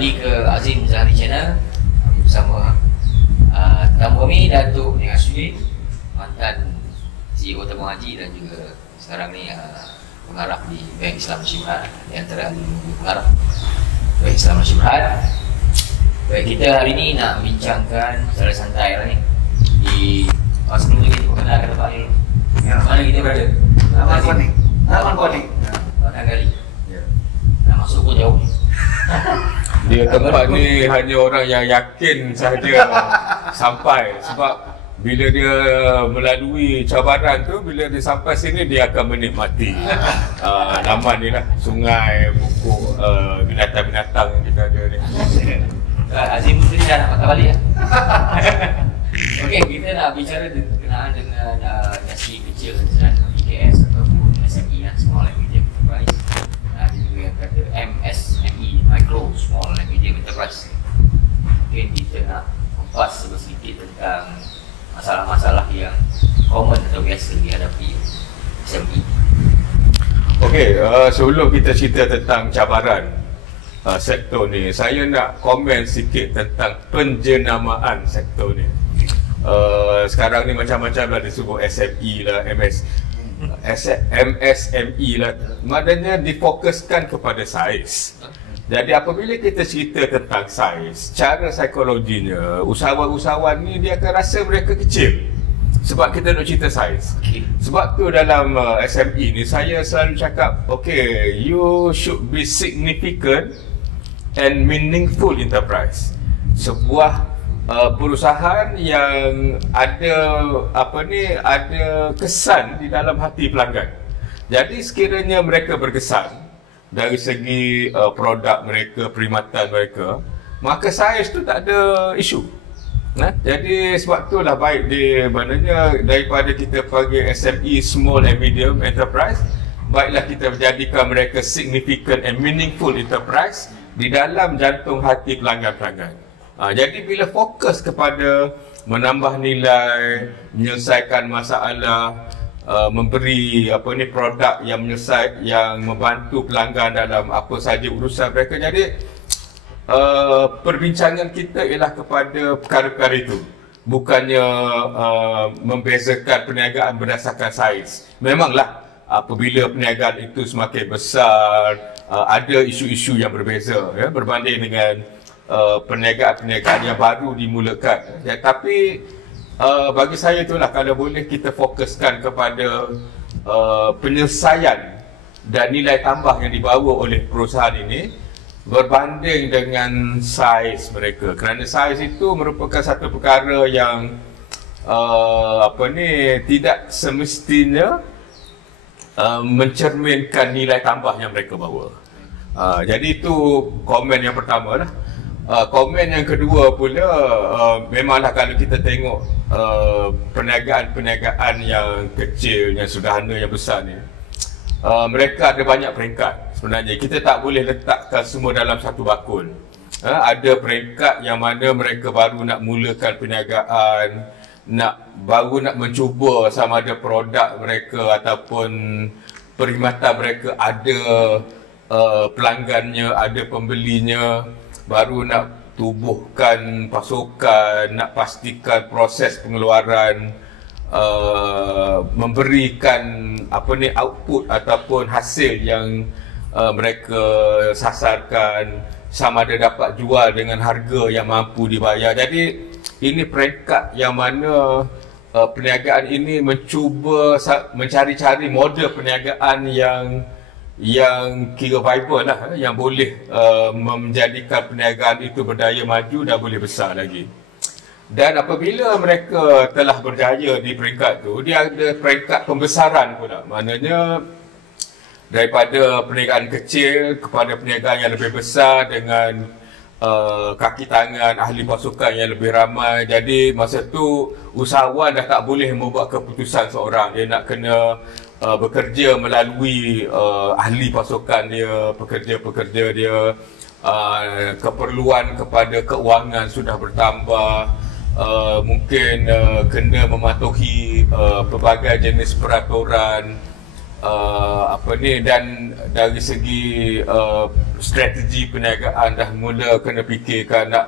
kembali ke Azim Zahari Channel bersama tetamu kami Datuk Ning Asri, mantan CEO Tabung Haji dan juga sekarang ni pengarah di Bank Islam Masyarakat, di antara pengarah Bank Islam Masyarakat. Baik, kita hari ni nak bincangkan secara santai lah ni di sebelum kita perkenalkan tempat ni. Mana kita berada? Taman Kuning. Batang Gali. Nak masuk pun jauh. Dia tempat ni hanya orang yang yakin sahaja sampai, sebab bila dia melalui cabaran tu, bila dia sampai sini dia akan menikmati laman ni lah, sungai, pokok, binatang-binatang yang kita ada ni. Azim ni dah nak patah balik lah. Okey, kita nak bicara berkenaan dengan industri kecil dan PKS ataupun SME lah, Small and Medium Enterprise. Ada juga yang kata MSME, Micro, Small and Medium Enterprise. Mungkin kita nak kupas sedikit tentang masalah-masalah yang common atau biasa dihadapi SME. Okey, sebelum kita cerita tentang cabaran sektor ni, saya nak komen sikit tentang penjenamaan sektor ni. Sekarang ni macam-macam lah disebut SME lah, MSME lah, maknanya difokuskan kepada saiz. Jadi apabila kita cerita tentang saiz, cara psikologinya usahawan-usahawan ni dia akan rasa mereka kecil sebab kita nak cerita saiz. Sebab tu dalam SME ni saya selalu cakap, okay, you should be significant and meaningful enterprise. Sebuah perusahaan yang ada ada kesan di dalam hati pelanggan. Jadi sekiranya mereka berkesan dari segi produk mereka, perkhidmatan mereka, maka saiz tu tak ada isu. Jadi sebab itulah baik maknanya daripada kita panggil SME, Small and Medium Enterprise, baiklah kita menjadikan mereka significant and meaningful enterprise di dalam jantung hati pelanggan-pelanggan. Jadi bila fokus kepada menambah nilai, menyelesaikan masalah, memberi produk yang yang membantu pelanggan dalam apa saja urusan mereka, jadi perbincangan kita ialah kepada perkara-perkara itu, bukannya membezakan perniagaan berdasarkan saiz. Memanglah apabila perniagaan itu semakin besar, ada isu-isu yang berbeza berbanding dengan perniagaan-perniagaan yang baru dimulakan. Tapi bagi saya itulah, kalau boleh kita fokuskan kepada penyelesaian dan nilai tambah yang dibawa oleh perusahaan ini berbanding dengan saiz mereka, kerana saiz itu merupakan satu perkara yang tidak semestinya mencerminkan nilai tambah yang mereka bawa. Jadi itu komen yang pertama lah. Komen yang kedua pula, memanglah kalau kita tengok perniagaan-perniagaan yang kecil, yang sederhana, yang besar ni, mereka ada banyak peringkat. Sebenarnya kita tak boleh letakkan semua dalam satu bakul. Ada peringkat yang mana mereka baru nak mulakan perniagaan, baru nak mencuba sama ada produk mereka ataupun perkhidmatan mereka ada pelanggannya, ada pembelinya, baru nak tubuhkan pasukan, nak pastikan proses pengeluaran, memberikan output ataupun hasil yang mereka sasarkan, sama ada dapat jual dengan harga yang mampu dibayar. Jadi ini peringkat yang mana perniagaan ini mencuba mencari-cari model perniagaan yang kira viable lah, yang boleh menjadikan perniagaan itu berdaya maju dan boleh besar lagi. Dan apabila mereka telah berjaya di peringkat tu, dia ada peringkat pembesaran pula. Maknanya daripada perniagaan kecil kepada perniagaan yang lebih besar dengan kaki tangan ahli pasukan yang lebih ramai. Jadi masa tu usahawan dah tak boleh membuat keputusan seorang, dia nak kena bekerja melalui ahli pasukan dia, pekerja-pekerja dia. Keperluan kepada keuangan sudah bertambah, mungkin kena mematuhi pelbagai jenis peraturan, apa ni, dan dari segi strategi perniagaan dah mula kena fikirkan nak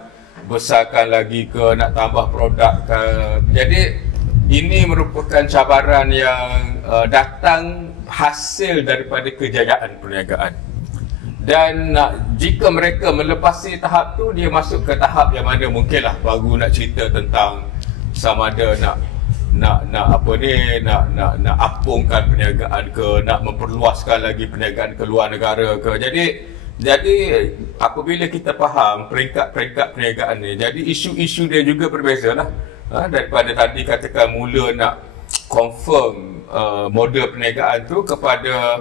besarkan lagi ke, nak tambah produk ke. Jadi ini merupakan cabaran yang datang hasil daripada kejayaan perniagaan. Dan jika mereka melepasi tahap tu, dia masuk ke tahap yang mana mungkinlah baru nak cerita tentang sama ada nak apa ni, nak apungkan perniagaan ke, nak memperluaskan lagi perniagaan ke luar negara ke. Jadi apabila kita faham peringkat-peringkat perniagaan ni, jadi isu-isu dia juga berbeza lah. Daripada tadi katakan mula nak confirm model perniagaan tu kepada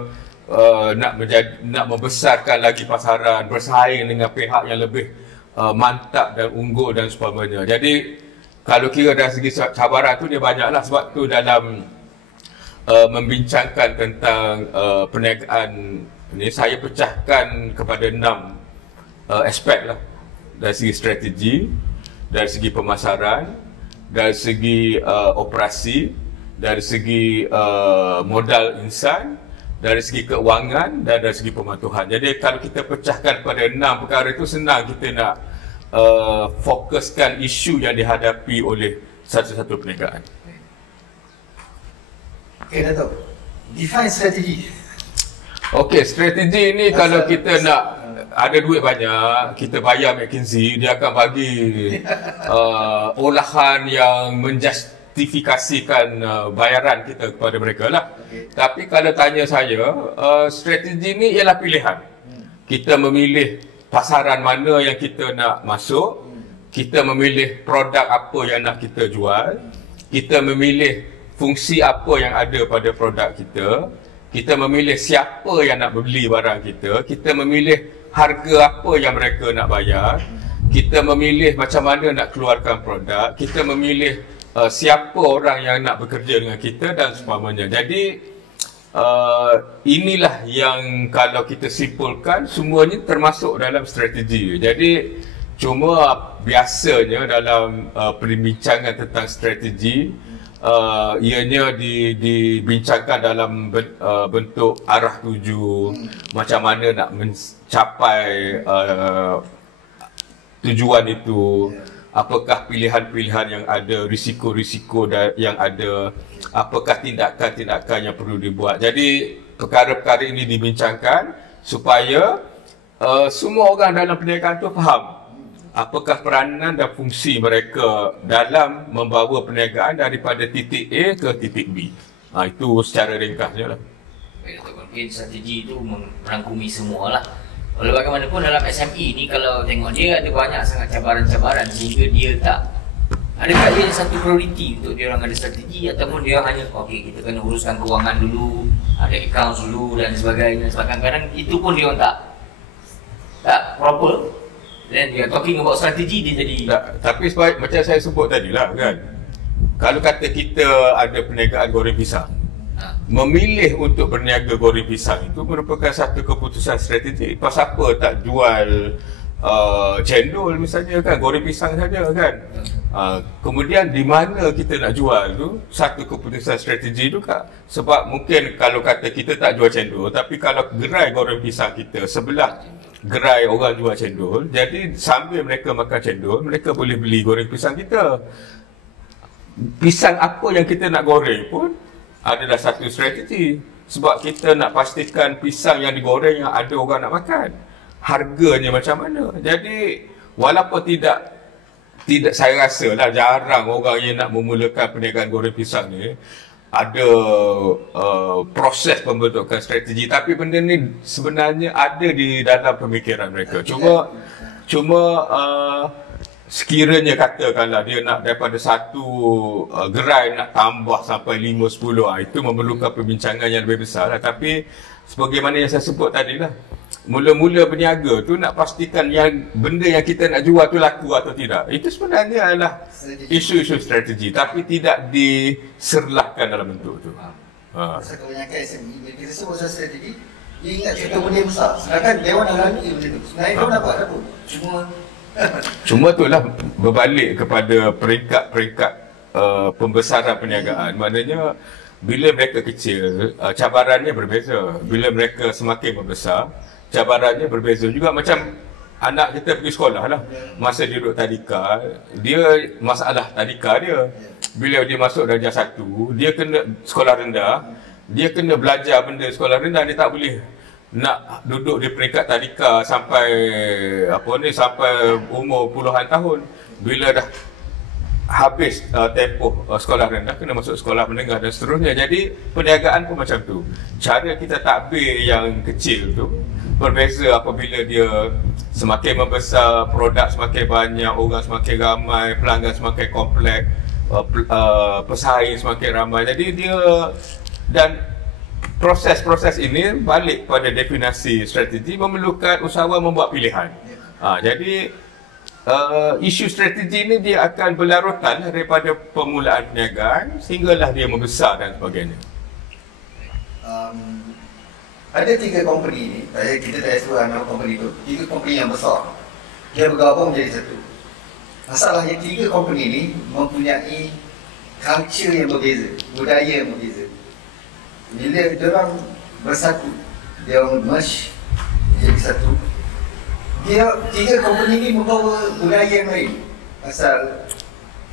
nak membesarkan lagi pasaran, bersaing dengan pihak yang lebih mantap dan unggul dan sebagainya. Jadi kalau kira dari segi cabaran tu dia banyaklah. Sebab tu dalam membincangkan tentang perniagaan ni, saya pecahkan kepada 6 aspek lah. Dari segi strategi, dari segi pemasaran, dari segi operasi, dari segi modal insan, dari segi keuangan, dan dari segi pematuhan. Jadi kalau kita pecahkan pada 6 perkara itu, senang kita nak fokuskan isu yang dihadapi oleh satu-satu perniagaan. Okay, Dato', define strategi. Okey, strategi ni kalau kita nak ada duit banyak, kita bayar McKinsey, dia akan bagi olahan yang menjustifikasikan bayaran kita kepada mereka lah. Tapi kalau tanya saya, strategi ni ialah pilihan. Kita memilih pasaran mana yang kita nak masuk, kita memilih produk apa yang nak kita jual, kita memilih fungsi apa yang ada pada produk kita memilih siapa yang nak beli barang kita memilih harga apa yang mereka nak bayar, kita memilih macam mana nak keluarkan produk, kita memilih siapa orang yang nak bekerja dengan kita dan sebagainya. Jadi inilah yang kalau kita simpulkan, semuanya termasuk dalam strategi. Jadi cuma biasanya dalam perbincangan tentang strategi, ianya dibincangkan dalam bentuk arah tuju, macam mana nak mencapai tujuan itu, apakah pilihan-pilihan yang ada, risiko-risiko yang ada, apakah tindakan-tindakan yang perlu dibuat. Jadi perkara-perkara ini dibincangkan supaya semua orang dalam perniagaan itu faham apakah peranan dan fungsi mereka dalam membawa perniagaan daripada titik A ke titik B. Itu secara ringkasnya lah. Baik, Dato' mungkin strategi itu merangkumi semua lah. Walau bagaimanapun dalam SME ni, kalau tengok dia ada banyak sangat cabaran-cabaran sehingga dia tak, adakah dia satu prioriti untuk dia orang ada strategi, ataupun dia hanya okey kita kena uruskan kewangan dulu, ada accounts dulu dan sebagainya. Sebab kadang-kadang itu pun dia orang tak proper. Dan dia talking about strategi, dia jadi tapi macam saya sebut tadi lah kan, kalau kata kita ada perniagaan goreng pisang, memilih untuk berniaga goreng pisang itu merupakan satu keputusan strategik. Pasal apa tak jual cendol misalnya kan, goreng pisang saja kan. Kemudian di mana kita nak jual tu satu keputusan strategi juga. Sebab mungkin kalau kata kita tak jual cendol, tapi kalau gerai goreng pisang kita sebelah gerai orang jual cendol, jadi sambil mereka makan cendol, mereka boleh beli goreng pisang kita. Pisang apa yang kita nak goreng pun adalah satu strategi. Sebab kita nak pastikan pisang yang digoreng yang ada orang nak makan, harganya macam mana. Jadi walaupun tidak saya rasa lah jarang orang yang nak memulakan perniagaan goreng pisang ni ada proses pembentukan strategi, tapi benda ni sebenarnya ada di dalam pemikiran mereka. Cuma sekiranya katakanlah dia nak daripada satu gerai nak tambah sampai 5-10, itu memerlukan perbincangan yang lebih besar lah. Tapi sebagaimana yang saya sebut tadi lah, mula-mula berniaga tu nak pastikan yang benda yang kita nak jual tu laku atau tidak. Itu sebenarnya adalah isu-isu strategi, tapi tidak diserlahkan dalam bentuk tu. Pasal kebanyakan SME, bila kita sebut pasal strategi, dia ingat contoh benda yang besar. Sedangkan Dewan dah lalui benda tu. Sebenarnya dia dapat apa? Cuma tu lah berbalik kepada peringkat-peringkat pembesaran perniagaan. Maknanya bila mereka kecil, cabarannya berbeza. Bila mereka semakin membesar, cabarannya berbeza juga. Macam anak kita pergi sekolah lah, masa dia duduk tadika, dia masalah tadika dia. Bila dia masuk darjah 1, dia kena sekolah rendah, dia kena belajar benda sekolah rendah, dia tak boleh nak duduk di peringkat tadika sampai sampai umur puluhan tahun. Bila dah habis tempoh sekolah rendah, kena masuk sekolah menengah dan seterusnya. Jadi perniagaan pun macam tu. Cara kita takbir yang kecil tu berbeza apabila dia semakin membesar, produk semakin banyak, orang semakin ramai, pelanggan semakin kompleks, pesaing semakin ramai. Jadi dia, dan proses-proses ini balik pada definisi strategi, memerlukan usahawan membuat pilihan. Jadi isu strategi ini dia akan berlarutan daripada permulaan perniagaan sehinggalah dia membesar dan sebagainya. Ada 3 company ni, kita tak sebut nama company tu, 3 company yang besar, dia bergabung menjadi satu. Masalahnya 3 company ni mempunyai culture yang berbeza, budaya yang berbeza. Bila diorang bersatu, dia merge jadi satu, dia 3 company ni membawa budaya yang lain. Pasal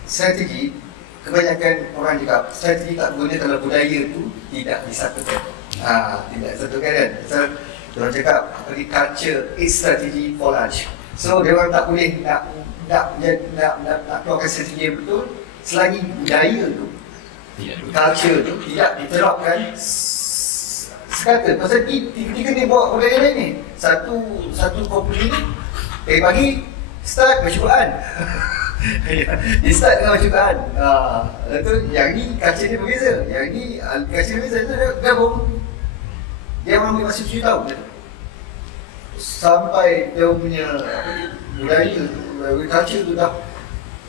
strategi, kebanyakan orang cakap strategi tak guna kalau budaya tu tidak disatukan. Tidak disatukan kan. Pasal diorang cakap culture is strategy for lunch. So diorang tak boleh nak keluarkan strategi yang betul selagi budaya tu, culture tu tidak diterapkan sekata. Pasal tiga ni bawa budaya lain ni. Satu company ni pagi start percubaan. Dia start dengan percubaan. Lepas tu yang ni culture dia berbeza, yang ni culture dia berbeza. Itu dia gabung. Dia ambil masa 7 tahun sampai dia punya budaya tu, culture tu dah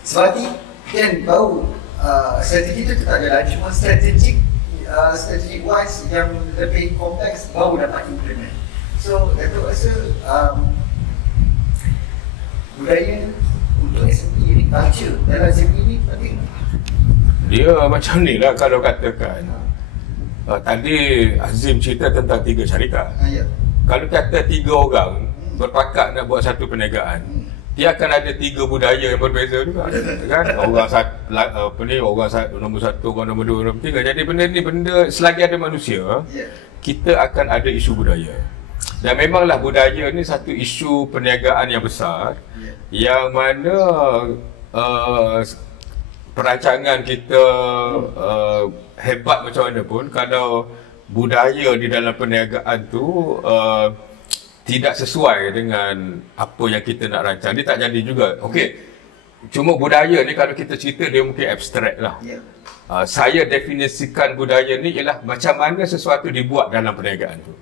sebati, dan baru strategi tu tak jalan. Cuma strategic wise yang lebih kompleks baru dapat implement. So Datuk rasa budaya untuk SME ni, culture dalam SME ni penting. Dia macam ni lah kalau katakan tadi Azim cerita tentang 3 syarikat. Ya. Kalau kata 3 orang berpakat nak buat satu perniagaan, dia akan ada 3 budaya yang berbeza juga, kan? Orang nombor 1, orang nombor 2, nombor 3. Jadi benda ni, selagi ada manusia, kita akan ada isu budaya. Dan memanglah budaya ni satu isu perniagaan yang besar, yang mana perancangan kita hebat macam mana pun, kalau budaya di dalam perniagaan tu tidak sesuai dengan apa yang kita nak rancang, dia tak jadi juga. Okey, cuma budaya ni kalau kita cerita dia mungkin abstrak lah. Saya definisikan budaya ni ialah macam mana sesuatu dibuat dalam perniagaan tu.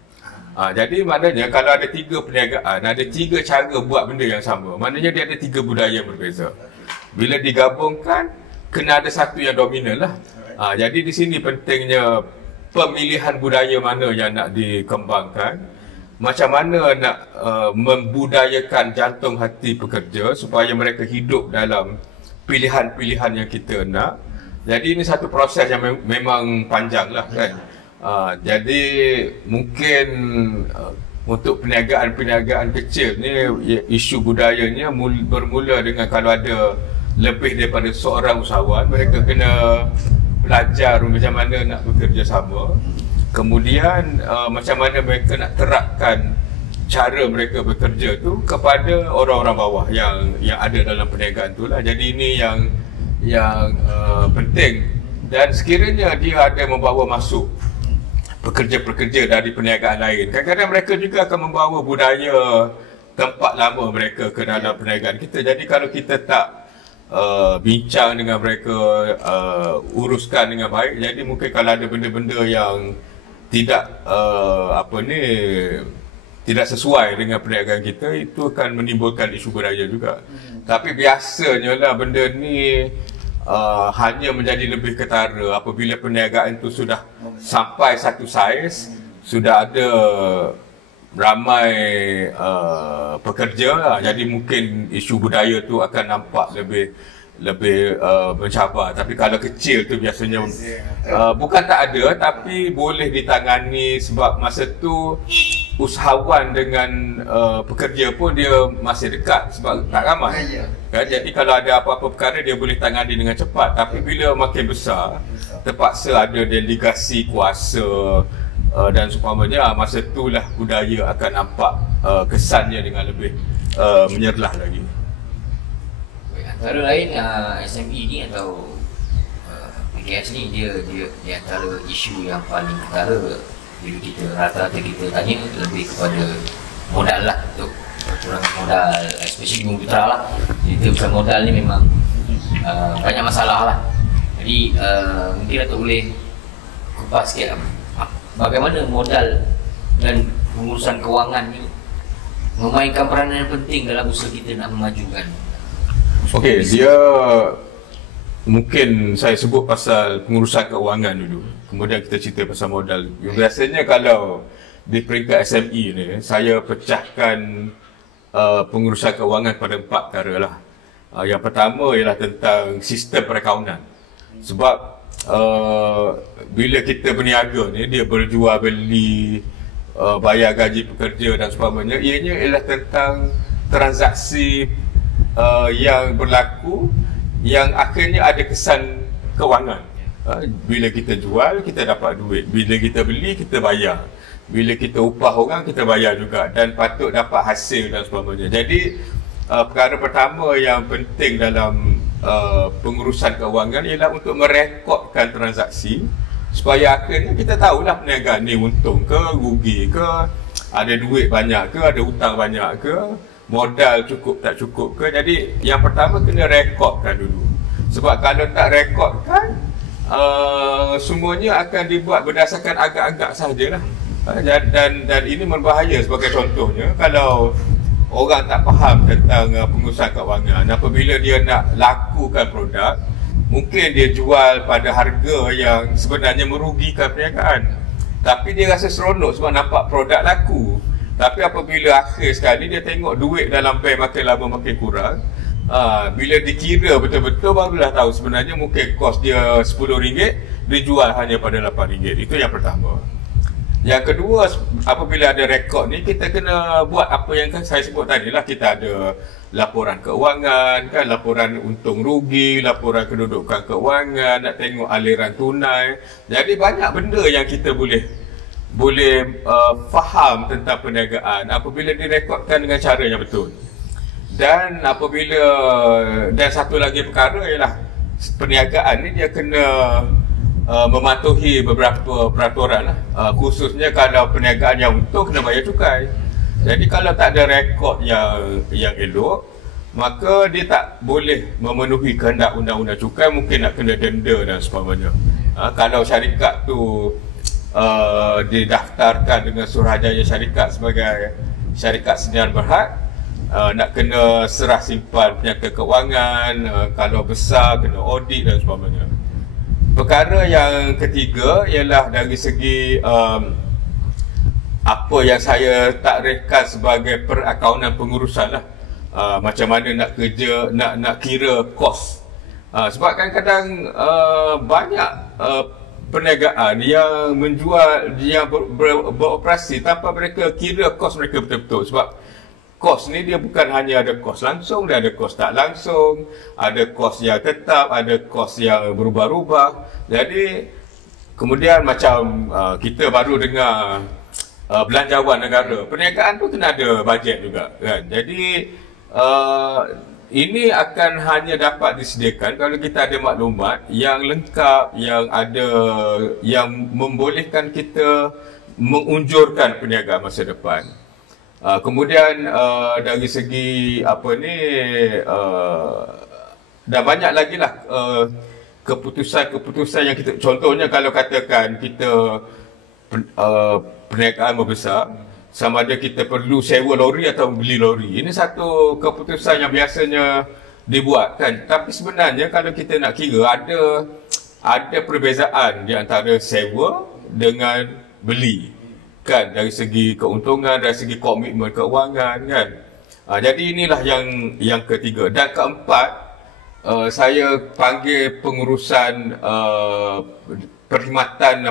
Jadi maknanya kalau ada 3 perniagaan, ada 3 cara buat benda yang sama, maknanya dia ada 3 budaya yang berbeza. Bila digabungkan, kena ada satu yang dominan lah. Jadi di sini pentingnya pemilihan budaya mana yang nak dikembangkan, macam mana nak membudayakan jantung hati pekerja supaya mereka hidup dalam pilihan-pilihan yang kita nak. Jadi ini satu proses yang memang panjang lah, kan. Jadi mungkin untuk perniagaan kecil ni, isu budayanya bermula dengan kalau ada lebih daripada seorang usahawan, mereka kena belajar macam mana nak bekerjasama. Kemudian macam mana mereka nak terapkan cara mereka bekerja tu kepada orang-orang bawah yang ada dalam perniagaan tu lah. Jadi ini yang penting. Dan sekiranya dia ada membawa masuk pekerja-pekerja dari perniagaan lain, kadang-kadang mereka juga akan membawa budaya tempat lama mereka ke dalam perniagaan kita. Jadi kalau kita tak bincang dengan mereka, uruskan dengan baik, jadi mungkin kalau ada benda-benda yang tidak tidak sesuai dengan perniagaan kita, itu akan menimbulkan isu budaya juga. Tapi biasanya lah benda ni hanya menjadi lebih ketara apabila perniagaan itu sudah sampai satu saiz, sudah ada ramai pekerja, jadi mungkin isu budaya tu akan nampak mencabar. Tapi kalau kecil tu biasanya bukan tak ada, tapi boleh ditangani sebab masa tu usahawan dengan pekerja pun dia masih dekat sebab tak ramai. Kan? Jadi kalau ada apa-apa perkara dia boleh tangani dengan cepat. Tapi bila makin besar, terpaksa ada delegasi kuasa dan seumpamanya, masa itulah budaya akan nampak kesannya dengan lebih menyerlah lagi. Antara lain SME ni atau PKS ni dia antara isu yang paling ketara bila kita rata-rata kita tanya lebih kepada modal lah, untuk kekurangan modal, especially Bumi Putra lah. Kita pasal modal ni memang banyak masalah lah. Jadi mungkin Datuk boleh kupas sikit bagaimana modal dan pengurusan kewangan ni memainkan peranan yang penting dalam usaha kita nak memajukan. Okey, dia mungkin saya sebut pasal pengurusan keuangan dulu. Kemudian kita cerita pasal modal. Biasanya kalau di peringkat SME ni, saya pecahkan pengurusan keuangan pada 4 perkara lah. Yang pertama ialah tentang sistem perakaunan. Sebab bila kita berniaga ni, dia berjual beli, bayar gaji pekerja dan sebagainya, ianya ialah tentang transaksi yang berlaku yang akhirnya ada kesan kewangan. Bila kita jual, kita dapat duit. Bila kita beli, kita bayar. Bila kita upah orang, kita bayar juga. Dan patut dapat hasil dan sebagainya. Jadi perkara pertama yang penting dalam pengurusan kewangan ialah untuk merekodkan transaksi, supaya akhirnya kita tahulah perniagaan ni untung ke, rugi ke, ada duit banyak ke, ada hutang banyak ke, modal cukup tak cukup ke. Jadi yang pertama kena rekodkan dulu. Sebab kalau tak rekodkan, semuanya akan dibuat berdasarkan agak-agak sahajalah. Dan ini berbahaya. Sebagai contohnya, kalau orang tak faham tentang pengurusan kewangan, apabila dia nak lakukan produk, mungkin dia jual pada harga yang sebenarnya merugikan perniagaan, tapi dia rasa seronok sebab nampak produk laku. Tapi apabila akhir sekali dia tengok duit dalam bank makin lama makin kurang, bila dikira betul-betul barulah tahu sebenarnya mungkin kos dia RM10, dia jual hanya pada RM8. Itu yang pertama. Yang kedua, apabila ada rekod ni, kita kena buat apa yang saya sebut tadi lah. Kita ada laporan keuangan, kan, laporan untung rugi, laporan kedudukan keuangan, nak tengok aliran tunai. Jadi banyak benda yang kita boleh faham tentang perniagaan apabila direkodkan dengan cara yang betul. Dan dan satu lagi perkara ialah perniagaan ni dia kena mematuhi beberapa peraturan lah. Khususnya kalau perniagaan yang untung, kena bayar cukai. Jadi kalau tak ada rekod yang elok, maka dia tak boleh memenuhi kehendak undang-undang cukai, mungkin nak kena denda dan sebagainya. Kalau syarikat tu didaftarkan dengan Suruhanjaya Syarikat sebagai syarikat sediaan berhad, nak kena serah simpan penyata keuangan, kalau besar kena audit dan sebagainya. Perkara yang ketiga ialah dari segi apa yang saya takrifkan sebagai perakaunan pengurusan lah. Macam mana nak kerja, nak kira kos. Sebab kadang-kadang banyak perniagaan yang menjual, yang beroperasi tanpa mereka kira kos mereka betul-betul. Sebab kos ni dia bukan hanya ada kos langsung, dia ada kos tak langsung, ada kos yang tetap, ada kos yang berubah-ubah. Jadi kemudian macam kita baru dengar belanjawan negara, perniagaan tu kena ada bajet juga, kan. Jadi ini akan hanya dapat disediakan kalau kita ada maklumat yang lengkap, yang membolehkan kita mengunjurkan perniagaan masa depan. Kemudian dari segi dan banyak lagi lah keputusan yang kita, contohnya kalau katakan kita perniagaan membesar, sama ada kita perlu sewa lori atau beli lori. Ini satu keputusan yang biasanya dibuat, kan. Tapi sebenarnya kalau kita nak kira, ada perbezaan di antara sewa dengan beli, kan, dari segi keuntungan, dari segi komitmen keuangan, kan. Jadi inilah yang ketiga. Dan keempat, saya panggil pengurusan perkhidmatan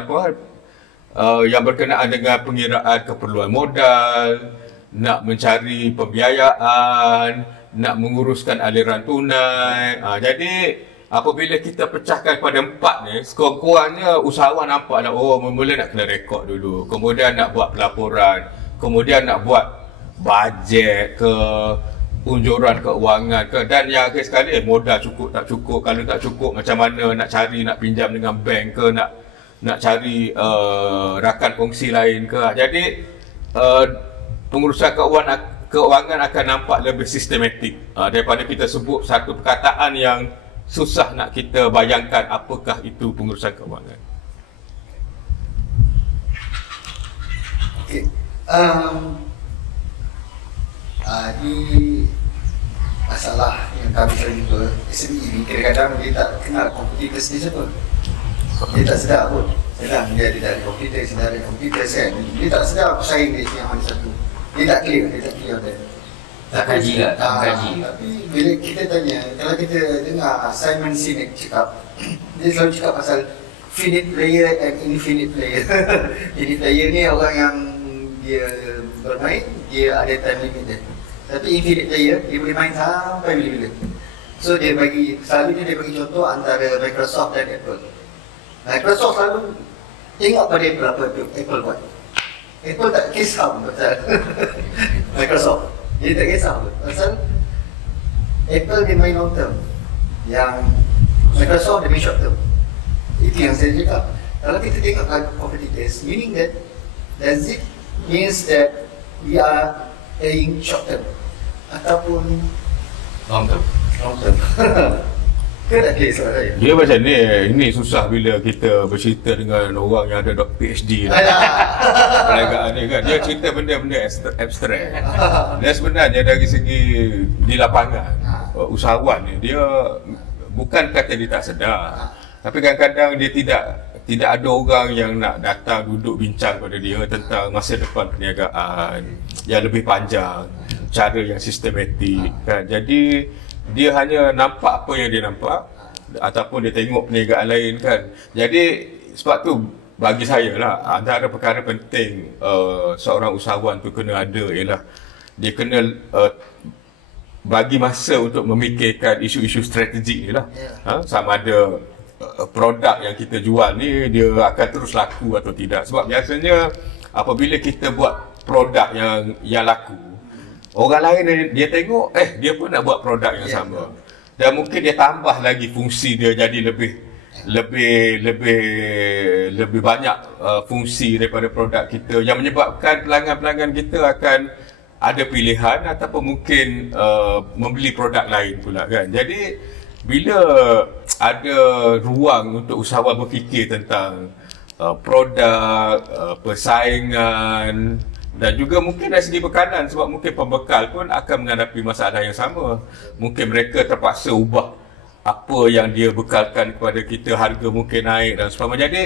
yang berkenaan dengan pengiraan keperluan modal, nak mencari pembiayaan, nak menguruskan aliran tunai. Jadi apabila kita pecahkan pada 4 ni, sekurang-kurangnya usahawan nampak nak, mula nak kena rekod dulu, kemudian nak buat pelaporan, kemudian nak buat bajet ke, unjuran keuangan ke, dan yang akhir sekali modal cukup tak cukup, kalau tak cukup macam mana nak cari, nak pinjam dengan bank ke, nak cari rakan kongsi lain ke. Jadi pengurusan keuangan akan nampak lebih sistematik daripada kita sebut satu perkataan yang susah nak kita bayangkan apakah itu pengurusan keuangan. Okay. Di masalah yang kami selalu jumpa, SME ini kadang-kadang dia tak kenal kompetitor sendiri siapa. Dia tak sedar pun. Sedang dia ada kompetitor, sedar ada kompetitor kan. Dia tak sedar pesaing dia yang mana satu. Dia tak clear on that. Tak kaji lah, tak kaji. Tapi bila kita tanya, kalau kita dengar Simon Sinek cakap, dia selalu cakap pasal finite player and infinite player. Jadi player ni orang yang dia bermain, dia ada time limit dia. Tapi infinite player, dia boleh main sampai bila-bila. So dia selalunya dia bagi contoh antara Microsoft dan Apple. Microsoft selalu tengok pada apa Apple buat. Apple tak kisah pun pasal Microsoft. Dia tak kisah pun pasal Apple dia main long term, yang Microsoft dia main short term. Itu yang saya cakap. Kalau kita tengok competitors, meaning that does it means that we are playing short term ataupun Long term. Ke tak clear soal saya? Dia macam ni, ini susah bila kita bercerita dengan orang yang ada PhD lah. Perniagaan ni kan, dia cerita benda-benda abstrak. Dan sebenarnya dari segi di lapangan, usahawan ni, dia bukan kata dia tak sedar, tapi kadang-kadang dia tidak ada orang yang nak datang duduk bincang pada dia tentang masa depan perniagaan yang lebih panjang, cara yang sistematik kan. Jadi dia hanya nampak apa yang dia nampak ataupun dia tengok perniagaan lain kan. Jadi sebab tu bagi saya lah, antara perkara penting seorang usahawan tu kena ada ialah dia kena bagi masa untuk memikirkan isu-isu strategik ni lah. Sama ada produk yang kita jual ni dia akan terus laku atau tidak. Sebab biasanya apabila kita buat produk yang laku, orang lain dia tengok, dia pun nak buat produk yang sama. Dan mungkin dia tambah lagi fungsi dia jadi lebih banyak fungsi daripada produk kita, yang menyebabkan pelanggan-pelanggan kita akan ada pilihan ataupun mungkin membeli produk lain pula kan. Jadi bila ada ruang untuk usahawan berfikir tentang produk, persaingan, dan juga mungkin dari segi bekalan, sebab mungkin pembekal pun akan menghadapi masalah yang sama. Mungkin mereka terpaksa ubah apa yang dia bekalkan kepada kita, harga mungkin naik dan sebagainya. Jadi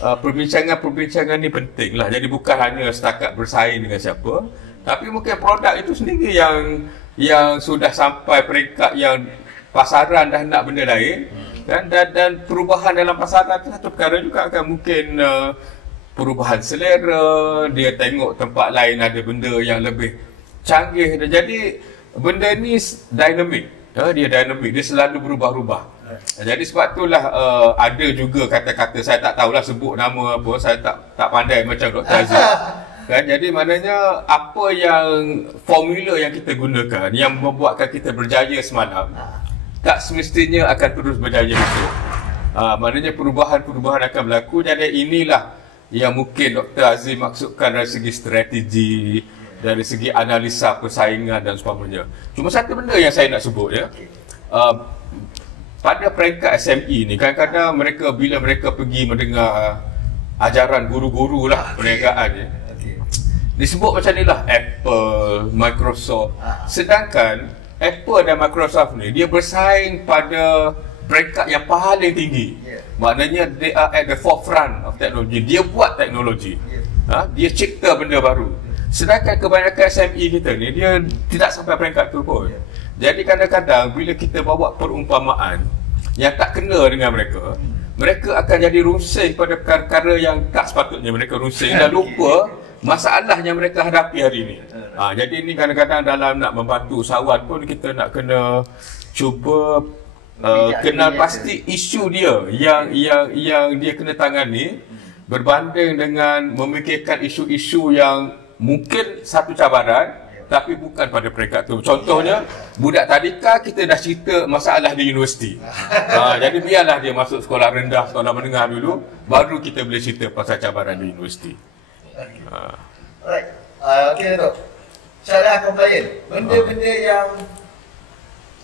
perbincangan-perbincangan ni penting lah. Jadi bukan hanya setakat bersaing dengan siapa, tapi mungkin produk itu sendiri yang sudah sampai peringkat yang pasaran dah nak benda lain. Dan perubahan dalam pasaran itu satu perkara juga akan mungkin perubahan selera, dia tengok tempat lain ada benda yang lebih canggih. Jadi benda ni dinamik, dia dinamik, dia selalu berubah-ubah. Jadi sebab itulah ada juga kata-kata, saya tak tahulah sebut nama apa, saya tak pandai macam Dr. Aziz kan. Jadi maknanya apa yang formula yang kita gunakan yang membuatkan kita berjaya semalam tak semestinya akan terus berjaya besok. Maknanya perubahan-perubahan akan berlaku. Jadi inilah yang mungkin Dr. Aziz maksudkan dari segi strategi, dari segi analisa persaingan dan sebagainya. Cuma satu benda yang saya nak sebut ya. Pada peringkat SME ni, kadang-kadang bila mereka pergi mendengar ajaran guru-guru lah perniagaan ni, disebut macam ni lah, Apple, Microsoft. Sedangkan Apple dan Microsoft ni, dia bersaing pada peringkat yang paling tinggi. Maknanya they are at the forefront of teknologi. Dia buat teknologi. Dia cipta benda baru. Sedangkan kebanyakan SME kita ni, dia tidak sampai peringkat tu pun. Jadi kadang-kadang bila kita bawa perumpamaan yang tak kena dengan mereka, mereka akan jadi rungsing pada perkara yang tak sepatutnya mereka rungsing dan lupa masalah yang mereka hadapi hari ini. Jadi ini kadang-kadang dalam nak membantu usahawan pun kita nak kena cuba kenal pasti isu dia yang dia kena tangani berbanding dengan memikirkan isu-isu yang mungkin satu cabaran tapi bukan pada peringkat tu. Contohnya budak tadika kita dah cerita masalah di universiti. Jadi biarlah dia masuk sekolah rendah, sekolah menengah dulu, baru kita boleh cerita pasal cabaran di universiti. Alright. Okey Datuk. Syariah compliant. Benda-benda yang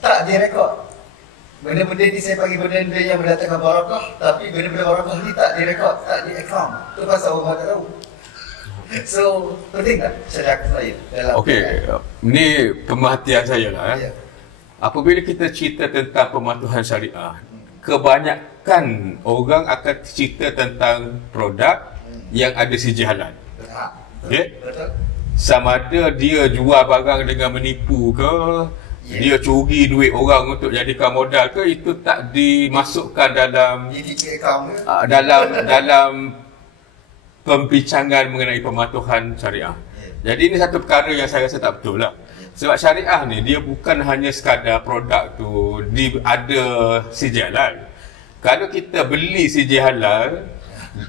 tak direkod. Benda-benda ni saya panggil benda-benda yang mendatangkan barakah, tapi benda-benda barakah ni tak direkod, tak di-account. Tu pasal orang tak tahu. So, penting tak syariah compliant dalam Okey, ni pemerhatian saya lah. Ya. Apabila kita cerita tentang pematuhan syariah, kebanyakan orang akan cerita tentang produk yang ada sijil halal. Okey? Betul. Sama ada dia jual barang dengan menipu ke, dia curi duit orang untuk jadikan modal ke, itu tak dimasukkan dalam DDK account ke? dalam pembincangan mengenai pematuhan syariah. Jadi ini satu perkara yang saya rasa tak betul lah. Sebab syariah ni dia bukan hanya sekadar produk tu ada sijil halal. Kalau kita beli sijil halal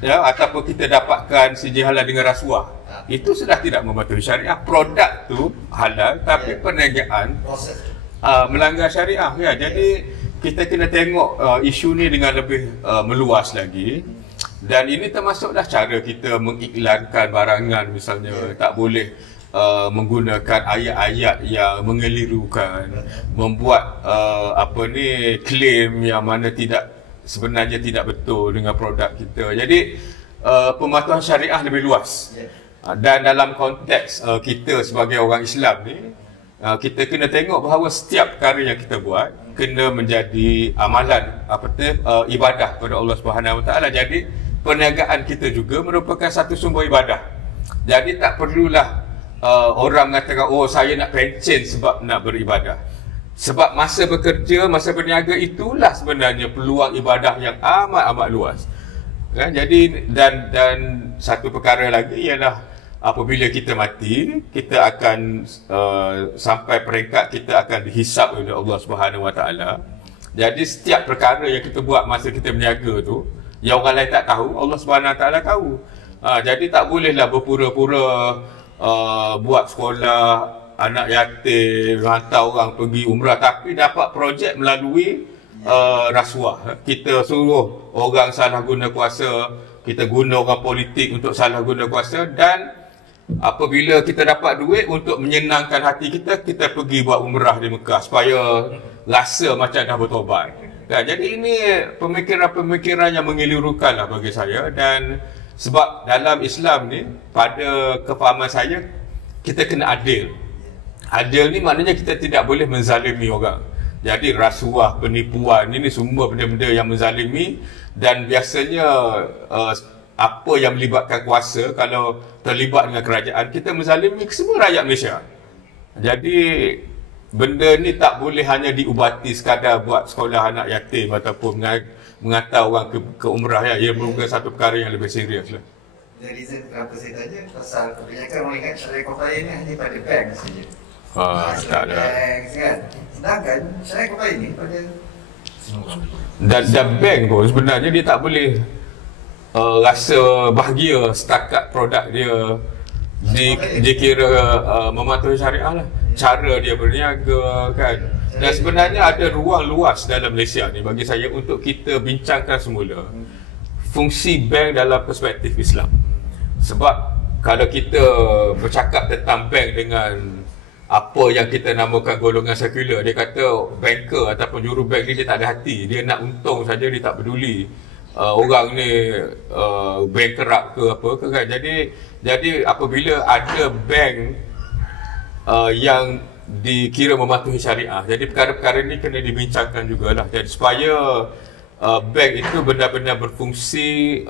ataupun kita dapatkan sijil halal dengan rasuah, itu sudah tidak mematuhi syariah. Produk tu halal tapi perniagaan melanggar syariah. Jadi kita kena tengok isu ni dengan lebih meluas lagi. Dan ini termasuklah cara kita mengiklankan barangan misalnya. Tak boleh menggunakan ayat-ayat yang mengelirukan, membuat claim yang mana sebenarnya tidak betul dengan produk kita. Jadi pematuhan syariah lebih luas. Dan dalam konteks kita sebagai orang Islam ni, kita kena tengok bahawa setiap perkara yang kita buat kena menjadi amalan ibadah kepada Allah Subhanahu Wa Taala. Jadi perniagaan kita juga merupakan satu sumber ibadah. Jadi tak perlulah orang mengatakan, oh saya nak pencen sebab nak beribadah. Sebab masa bekerja, masa berniaga itulah sebenarnya peluang ibadah yang amat-amat luas. Kan? Jadi dan satu perkara lagi ialah apabila kita mati, kita akan sampai peringkat kita akan dihisap oleh Allah Subhanahu Wa Taala. Jadi setiap perkara yang kita buat masa kita berniaga tu, yang orang lain tak tahu, Allah Subhanahu Wa Taala tahu. Jadi tak bolehlah berpura-pura buat sekolah anak yatim, hantar orang pergi umrah tapi dapat projek melalui rasuah. Kita suruh orang salah guna kuasa, kita guna orang politik untuk salah guna kuasa, dan apabila kita dapat duit untuk menyenangkan hati kita, kita pergi buat umrah di Mekah supaya rasa macam dah bertobat. Jadi ini pemikiran-pemikiran yang mengelirukan lah bagi saya. Dan sebab dalam Islam ni, pada kefahaman saya, kita kena adil. Adil ni maknanya kita tidak boleh menzalimi orang. Jadi rasuah, penipuan, ini semua benda-benda yang menzalimi. Dan biasanya apa yang melibatkan kuasa, kalau terlibat dengan kerajaan, kita menzalimi semua rakyat Malaysia. Jadi benda ni tak boleh hanya diubati sekadar buat sekolah anak yatim ataupun mengantar orang ke umrah. Ia merupakan satu perkara yang lebih serius lah. The reason kenapa saya tanya, pasal kebanyakan orang ingat syariah compliant ni hanya pada bank saja. Tak ada. Bank kan. Sedangkan syariah compliant ni pada dan bank pun sebenarnya dia tak boleh rasa bahagia setakat produk dia dikira mematuhi syariah lah. Cara dia berniaga kan. Dan sebenarnya ada ruang luas dalam Malaysia ni bagi saya untuk kita bincangkan semula fungsi bank dalam perspektif Islam. Sebab kalau kita bercakap tentang bank dengan apa yang kita namakan golongan sekular, dia kata banker ataupun jurubank ni dia tak ada hati, dia nak untung saja, dia tak peduli orang ni bankrupt ke apa ke kan. Jadi apabila ada bank yang dikira mematuhi syariah, jadi perkara-perkara ni kena dibincangkan jugalah. Jadi supaya bank itu benar-benar berfungsi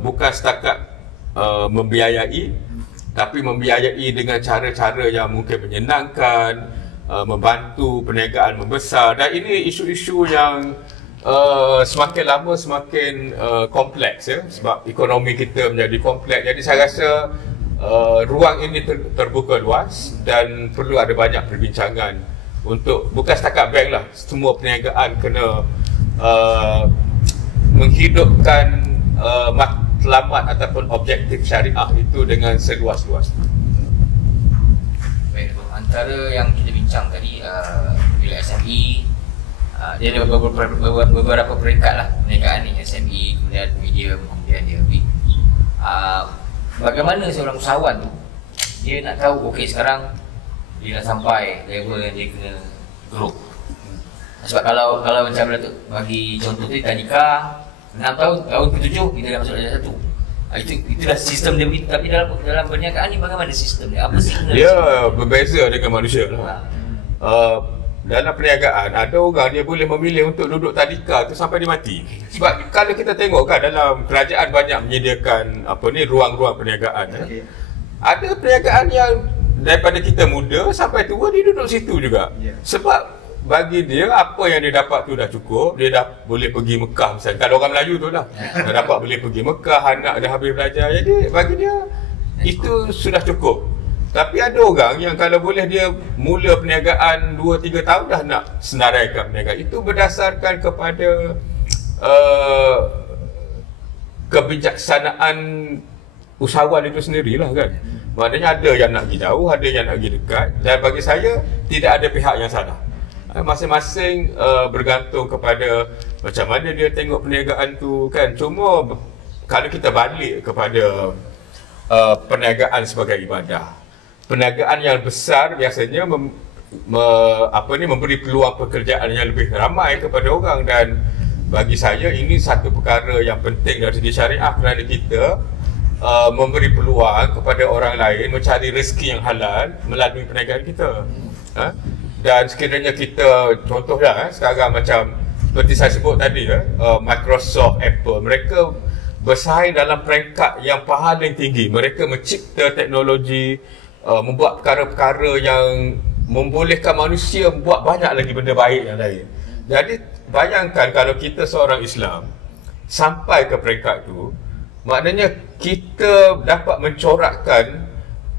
bukan setakat membiayai, tapi membiayai dengan cara-cara yang mungkin menyenangkan, membantu perniagaan membesar, dan ini isu-isu yang semakin lama semakin kompleks ya, sebab ekonomi kita menjadi kompleks. Jadi saya rasa ruang ini terbuka luas dan perlu ada banyak perbincangan untuk, bukan setakat bank lah, semua perniagaan kena menghidupkan matlamat ataupun objektif syariah itu dengan seluas-luas. Baik, antara yang kita bincang tadi bila SME, dia ada beberapa peringkat lah perniagaan ni, SME, kemudian medium, kemudian dia big. Bagaimana seorang usahawan tu dia nak tahu okey sekarang dia dah sampai level yang dia kena grow. Sebab kalau macam tu bagi contoh tu, kita nikah 6 tahun ke-7 kita dah masuk darjah 1. Itu dah sistem dia begitu. Tapi dalam perniagaan ni bagaimana sistem dia? Apa signal? Dia berbeza dengan manusia lah. Dalam perniagaan ada orang dia boleh memilih untuk duduk tadika tu sampai dia mati. Sebab kalau kita tengok kan, dalam kerajaan banyak menyediakan ruang-ruang perniagaan. Okay. Ada perniagaan yang daripada kita muda sampai tua dia duduk situ juga. Sebab bagi dia apa yang dia dapat tu dah cukup. Dia dah boleh pergi Mekah misalnya. Kalau orang Melayu tu lah, dah dapat boleh pergi Mekah, anak dah habis belajar. Jadi bagi dia itu sudah cukup. Tapi ada orang yang kalau boleh dia mula perniagaan 2-3 tahun dah nak senaraikan perniagaan. Itu berdasarkan kepada kebijaksanaan usahawan itu sendirilah kan. Maknanya ada yang nak pergi jauh, ada yang nak pergi dekat. Dan bagi saya tidak ada pihak yang salah. Masing-masing bergantung kepada macam mana dia tengok perniagaan tu kan. Cuma kalau kita balik kepada perniagaan sebagai ibadah, perniagaan yang besar biasanya memberi peluang pekerjaan yang lebih ramai kepada orang. Dan bagi saya ini satu perkara yang penting dari segi syariah, kerana kita memberi peluang kepada orang lain mencari rezeki yang halal melalui perniagaan kita. Dan sekiranya kita contohnya sekarang macam seperti saya sebut tadi, Microsoft, Apple, mereka bersaing dalam peringkat yang paling tinggi. Mereka mencipta teknologi, membuat perkara-perkara yang membolehkan manusia buat banyak lagi benda baik yang lain. Jadi bayangkan kalau kita seorang Islam sampai ke peringkat tu, maknanya kita dapat mencorakkan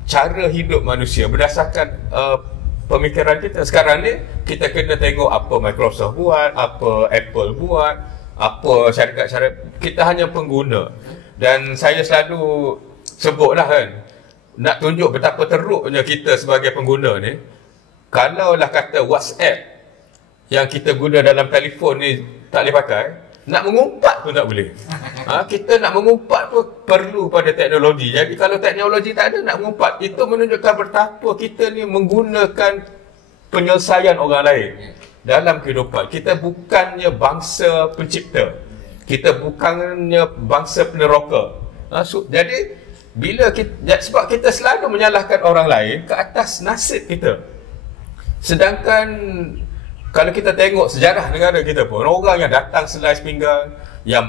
cara hidup manusia berdasarkan pemikiran kita. Sekarang ni kita kena tengok apa Microsoft buat, apa Apple buat, apa syarikat-syarikat. Kita hanya pengguna. Dan saya selalu sebutlah kan, nak tunjuk betapa teruknya kita sebagai pengguna ni. Kalaulah kata WhatsApp yang kita guna dalam telefon ni tak boleh pakai, nak mengumpat pun tak boleh. Kita nak mengumpat pun perlu pada teknologi. Jadi kalau teknologi tak ada, nak mengumpat, itu menunjukkan betapa kita ni menggunakan penyelesaian orang lain dalam kehidupan. Kita bukannya bangsa pencipta, kita bukannya bangsa peneroka. Jadi bila sebab kita selalu menyalahkan orang lain ke atas nasib kita. Sedangkan kalau kita tengok sejarah negara kita pun, orang yang datang selai pinggang, yang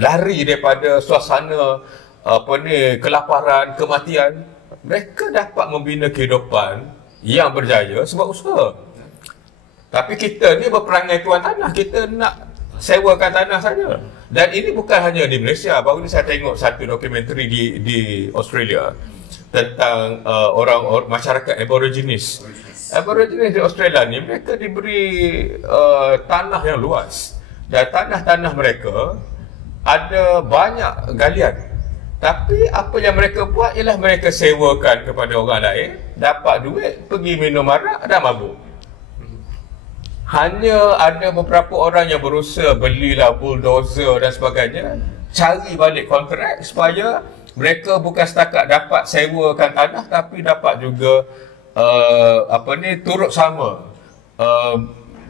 lari daripada suasana kelaparan, kematian, mereka dapat membina kehidupan yang berjaya sebab usaha. Tapi kita ni berperangai tuan tanah, kita nak sewakan tanah saja. Dan ini bukan hanya di Malaysia. Baru ni saya tengok satu dokumentari di Australia tentang orang masyarakat Aborigines. Aborigines di Australia ni, mereka diberi tanah yang luas. Dan tanah-tanah mereka ada banyak galian. Tapi apa yang mereka buat ialah mereka sewakan kepada orang lain, dapat duit, pergi minum arak dan mabuk. Hanya ada beberapa orang yang berusaha belilah bulldozer dan sebagainya, cari balik kontrak supaya mereka bukan setakat dapat sewakan tanah, tapi dapat juga turut sama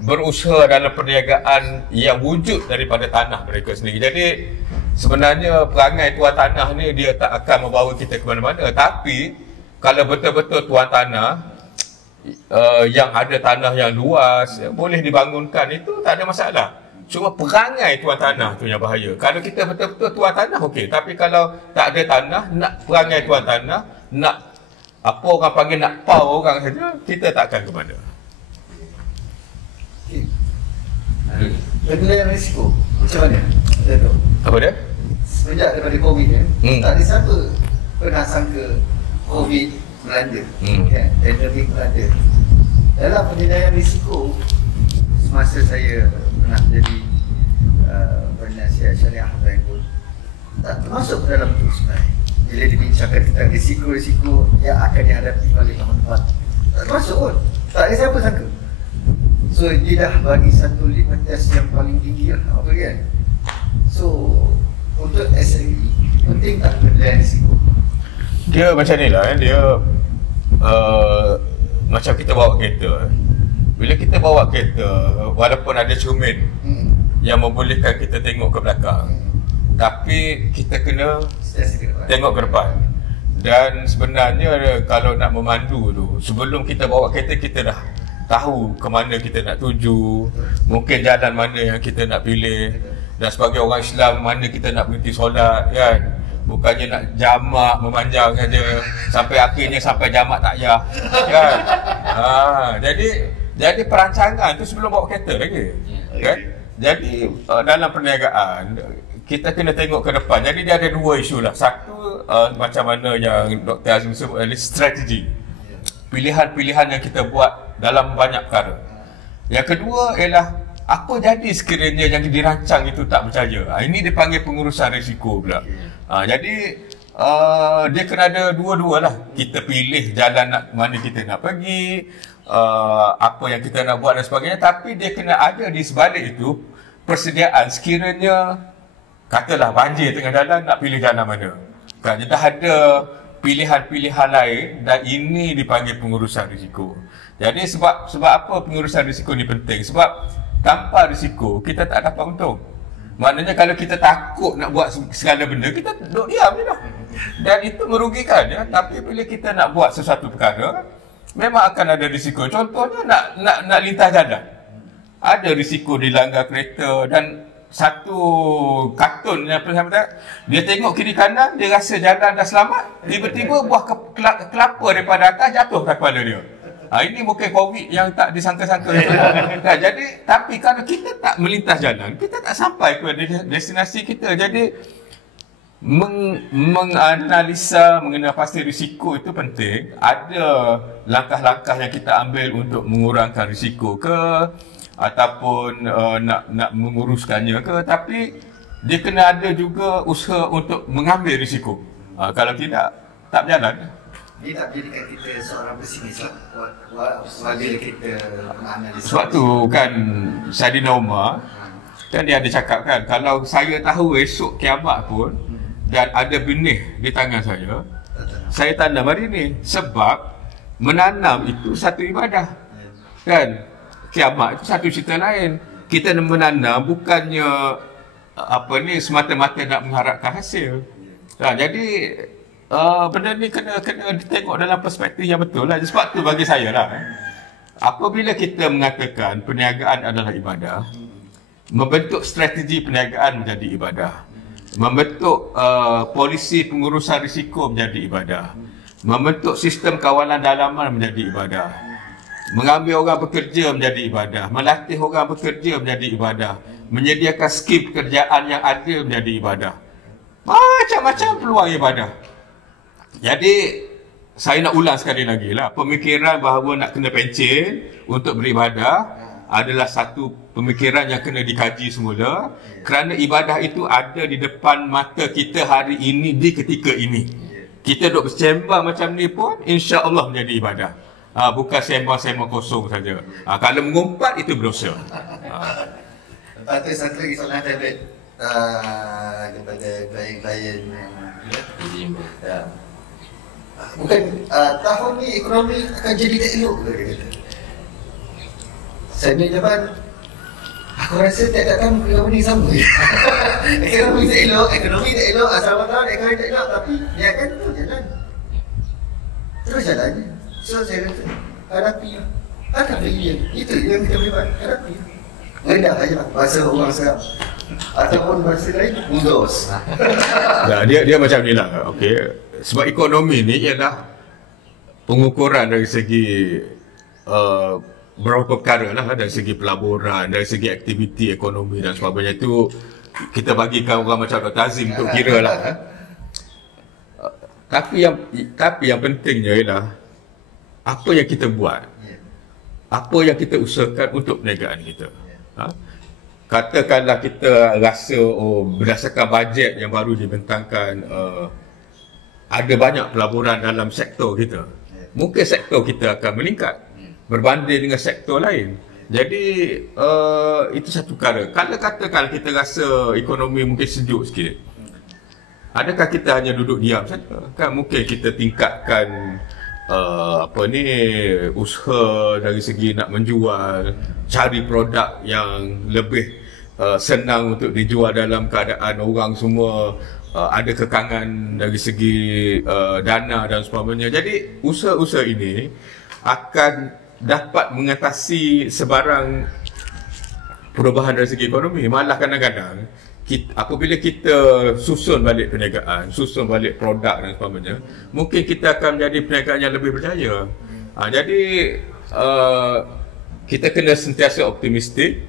berusaha dalam perniagaan yang wujud daripada tanah mereka sendiri. Jadi sebenarnya perangai tuan tanah ni dia tak akan membawa kita ke mana-mana. Tapi kalau betul-betul tuan tanah yang ada tanah yang luas, boleh dibangunkan, itu tak ada masalah. Cuma perangai tuan tanah tu yang bahaya. Kalau kita betul-betul tuan tanah okey, tapi kalau tak ada tanah, nak perangai tuan tanah, nak apa orang panggil nak pau orang saja, kita takkan ke mana. Penilaian risiko macam mana? Dato'? Apa dia? Semenjak daripada COVID ni, tak ada siapa pernah sangka COVID melanda, kan? Pandemik melanda. Dalam penilaian risiko, semasa saya pernah menjadi penasihat syariah bank pun, tak termasuk dalam itu sebenarnya. Bila dibincangkan tentang risiko-risiko yang akan dihadapi oleh tahun depan, tak termasuk pun. Tak ada siapa sangka. So dia dah bagi satu litmus test yang paling tinggi lah, apa kan? So untuk SME penting tak penilaian risiko? Dia macam ni lah, dia macam kita bawa kereta. Bila kita bawa kereta, walaupun ada cermin yang membolehkan kita tengok ke belakang, tapi kita kena tengok ke depan. Dan sebenarnya kalau nak memandu tu, sebelum kita bawa kereta, kita dah tahu ke mana kita nak tuju, mungkin jalan mana yang kita nak pilih. Dan sebagai orang Islam, mana kita nak berhenti solat, kan? Bukannya nak jamak memanjang saja sampai akhirnya sampai jamak tak payah, kan? Jadi perancangan tu sebelum bawa kereta lagi, kan? Jadi dalam perniagaan kita kena tengok ke depan. Jadi dia ada dua isu lah. Satu, macam mana yang Dr. Azim sebut, strategi, pilihan-pilihan yang kita buat dalam banyak perkara. Yang kedua ialah apa jadi sekiranya yang dirancang itu tak berjaya. Ini dipanggil pengurusan risiko pula. Jadi dia kena ada dua-dua lah. Kita pilih jalan mana kita nak pergi, apa yang kita nak buat dan sebagainya. Tapi dia kena ada di sebalik itu persediaan sekiranya katalah banjir tengah jalan, nak pilih jalan mana. Kan dia dah ada pilihan-pilihan lain, dan ini dipanggil pengurusan risiko. Jadi sebab apa pengurusan risiko ni penting? Sebab tanpa risiko kita tak dapat untung. Maknanya kalau kita takut nak buat segala benda, kita duduk diam je lah. Dan itu merugikan ya. Tapi bila kita nak buat sesuatu perkara, memang akan ada risiko. Contohnya nak lintas jalan, ada risiko dilanggar kereta. Dan satu kartun yang pernah saya, dia tengok kiri kanan, dia rasa jalan dah selamat, tiba-tiba buah kelapa daripada atas jatuh ke kepala dia. Ini mungkin COVID yang tak disangka-sangka. Nah, jadi tapi kalau kita tak melintas jalan, kita tak sampai ke destinasi kita. Jadi menganalisa mengenai pasti risiko itu penting. Ada langkah-langkah yang kita ambil untuk mengurangkan risiko ke, ataupun nak menguruskannya ke, tapi dia kena ada juga usaha untuk mengambil risiko. Kalau tidak, tak berjalan. Dia tak jadikan kita seorang pesimis lah bila kita menganalisa. Sebab tu kan Saidina Umar kan dia ada cakap kan, kalau saya tahu esok kiamat pun dan ada benih di tangan saya tanam hari ni. Sebab menanam itu satu ibadah, kan? Kiamat itu satu cerita lain. Kita menanam bukannya semata-mata nak mengharapkan hasil. Jadi benda ni kena ditengok dalam perspektif yang betul lah. Sebab tu bagi saya lah, apabila kita mengatakan perniagaan adalah ibadah, membentuk strategi perniagaan menjadi ibadah, membentuk polisi pengurusan risiko menjadi ibadah, membentuk sistem kawalan dalaman menjadi ibadah, mengambil orang bekerja menjadi ibadah, melatih orang bekerja menjadi ibadah, menyediakan skim pekerjaan yang ada menjadi ibadah. Macam-macam peluang ibadah. Jadi saya nak ulang sekali lagi lah, pemikiran bahawa nak kena pencen untuk beribadah adalah satu pemikiran yang kena dikaji semula, kerana ibadah itu ada di depan mata kita hari ini di ketika ini. Kita duduk bersembang macam ni pun insya-Allah menjadi ibadah. Bukan sembang-sembang kosong saja. Kalau mengumpat itu berdosa. Lepas tu satu lagi soalan favorite daripada klien-klien bukan tahun ni ekonomi akan jadi tak elok ke, dia kata. Saya ni jawapan, aku rasa tiap-tiap tahun ekonomi sama. Ekonomi tak elok, asal tahun ekonomi tak elok, tapi dia akan terus jalan. Terus jalan. So saya kata, hadapi lah. Hadapi dia. Itu yang kita boleh buat, hadapi lah. Rendah aja lah, bahasa orang sekarang. Ataupun bahasa lain, bulldoze. Dia macam ni lah, okey. Sebab ekonomi ni ialah pengukuran dari segi beberapa perkara lah, dari segi pelaburan, dari segi aktiviti ekonomi dan sebagainya, itu kita bagikan orang macam Dr. Azim untuk kira lah. Tapi yang pentingnya ialah apa yang kita buat, apa yang kita usahakan untuk perniagaan kita. Katakanlah kita rasa berdasarkan bajet yang baru dibentangkan, ada banyak pelaburan dalam sektor kita, mungkin sektor kita akan meningkat berbanding dengan sektor lain. Jadi itu satu perkara. Kalau katakan kita rasa ekonomi mungkin sejuk sikit, adakah kita hanya duduk diam saja? Kan mungkin kita tingkatkan usaha dari segi nak menjual, cari produk yang lebih senang untuk dijual dalam keadaan orang semua ada kekangan dari segi dana dan sebagainya. Jadi usaha-usaha ini akan dapat mengatasi sebarang perubahan dari segi ekonomi. Malah kadang-kadang apabila kita susun balik perniagaan, susun balik produk dan sebagainya, mungkin kita akan menjadi perniagaan yang lebih berjaya. Jadi kita kena sentiasa optimistik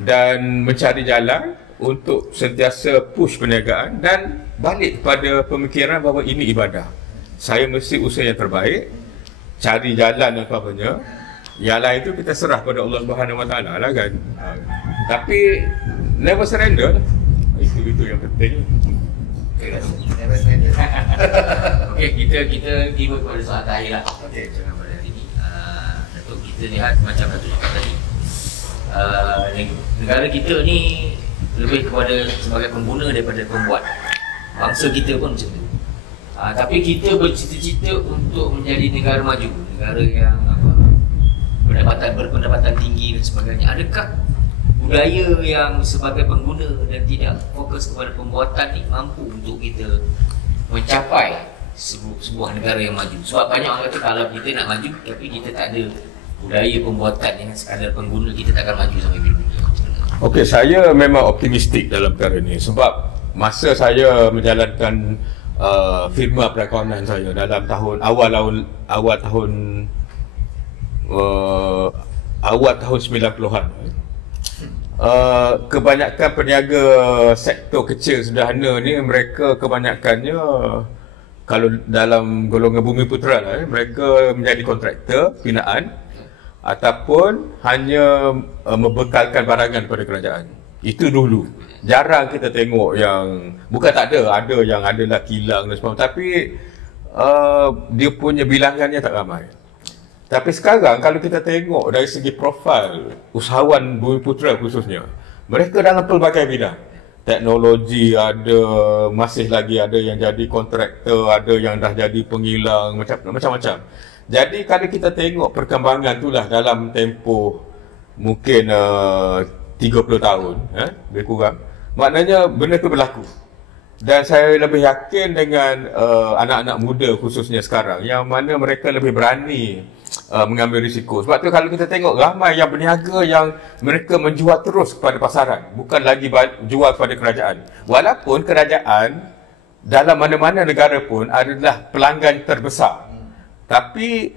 dan mencari jalan untuk sentiasa push perniagaan dan balik kepada pemikiran bahawa ini ibadah. Saya mesti usaha yang terbaik, cari jalan dan sebagainya. Yang lain itu kita serah pada Allah Subhanahu Wa Taala lah kan. Tapi never surrender lah. Itu yang penting. Never surrender. Okey, kita tiba kepada soalan terakhir lah. Okey, jangan pada hari ini. Datuk, kita lihat macam Datuk cakap tadi, negara kita ni lebih kepada sebagai pengguna daripada pembuat. Bangsa kita pun macam tu. Tapi kita bercita-cita untuk menjadi negara maju, negara yang berpendapatan tinggi dan sebagainya. Adakah budaya yang sebagai pengguna dan tidak fokus kepada pembuatan ni mampu untuk kita mencapai sebuah negara yang maju? Sebab banyak orang kata kalau kita nak maju tapi kita tak ada budaya pembuatan yang sekadar pengguna, kita tak akan maju sampai bila. Okey, saya memang optimistik dalam perkara ini sebab masa saya menjalankan firma perakuanan saya dalam awal tahun 90-an, kebanyakan peniaga sektor kecil sederhana ni, mereka kebanyakannya kalau dalam golongan Bumi Putera lah, mereka menjadi kontraktor binaan ataupun hanya membekalkan barangan kepada kerajaan. Itu dulu. Jarang kita tengok yang, bukan tak ada yang adalah kilang dan sebagainya, tapi dia punya bilangannya tak ramai. Tapi sekarang kalau kita tengok dari segi profil usahawan Bumi Putera khususnya, mereka dalam pelbagai bidang. Teknologi ada, masih lagi ada yang jadi kontraktor, ada yang dah jadi pengilang, macam-macam. Jadi kalau kita tengok perkembangan itulah dalam tempoh mungkin 30 tahun, lebih kurang, maknanya benda itu berlaku. Dan saya lebih yakin dengan anak-anak muda khususnya sekarang, yang mana mereka lebih berani mengambil risiko. Sebab tu kalau kita tengok ramai yang berniaga yang mereka menjual terus kepada pasaran, bukan lagi jual kepada kerajaan. Walaupun kerajaan dalam mana-mana negara pun adalah pelanggan terbesar, tapi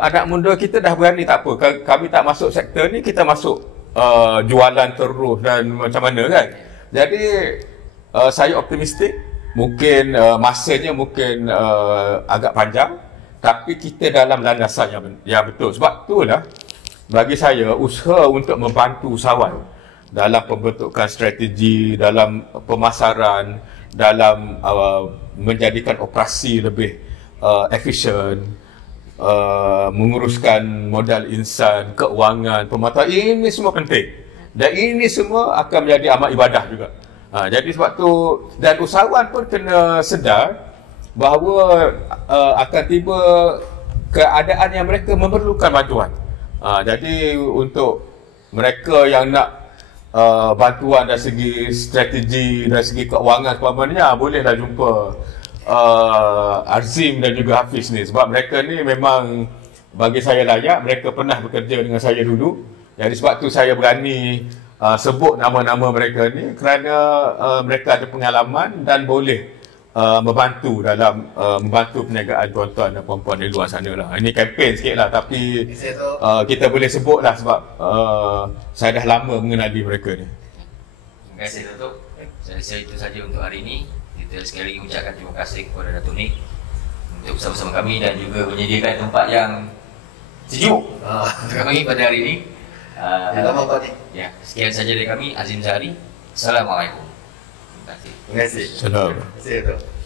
anak muda kita dah berani, tak apa, kami tak masuk sektor ni, kita masuk jualan terus dan macam mana kan. Jadi saya optimistik, mungkin masanya mungkin agak panjang, tapi kita dalam landasan yang betul. Sebab itulah bagi saya usaha untuk membantu usahawan dalam pembentukan strategi, dalam pemasaran, dalam menjadikan operasi lebih efisien, menguruskan modal insan, keuangan, pemantauan, ini semua penting. Dan ini semua akan menjadi amal ibadah juga. Jadi sebab tu, dan usahawan pun kena sedar bahawa akan tiba keadaan yang mereka memerlukan bantuan. Jadi untuk mereka yang nak bantuan dari segi strategi, dari segi keuangan sebagainya, bolehlah jumpa Azim dan juga Hafiz ni. Sebab mereka ni memang bagi saya layak, mereka pernah bekerja dengan saya dulu. Jadi sebab tu saya berani sebut nama-nama mereka ni, kerana mereka ada pengalaman dan boleh membantu dalam membantu perniagaan tuan-tuan dan puan-puan di luar sana lah. Ini kempen sikit lah, tapi kita boleh sebut lah sebab saya dah lama mengenali mereka ni. Terima kasih Datuk. Saya rasa itu saja untuk hari ini. Kita sekali lagi ucapkan terima kasih kepada Datuk Nik untuk bersama-sama kami dan juga menyediakan tempat yang sejuk untuk kami pada hari ini. Ya, sekian saja dari kami, Azim Zahari. Assalamualaikum. Terima kasih. Terima kasih. Salam. Terima kasih.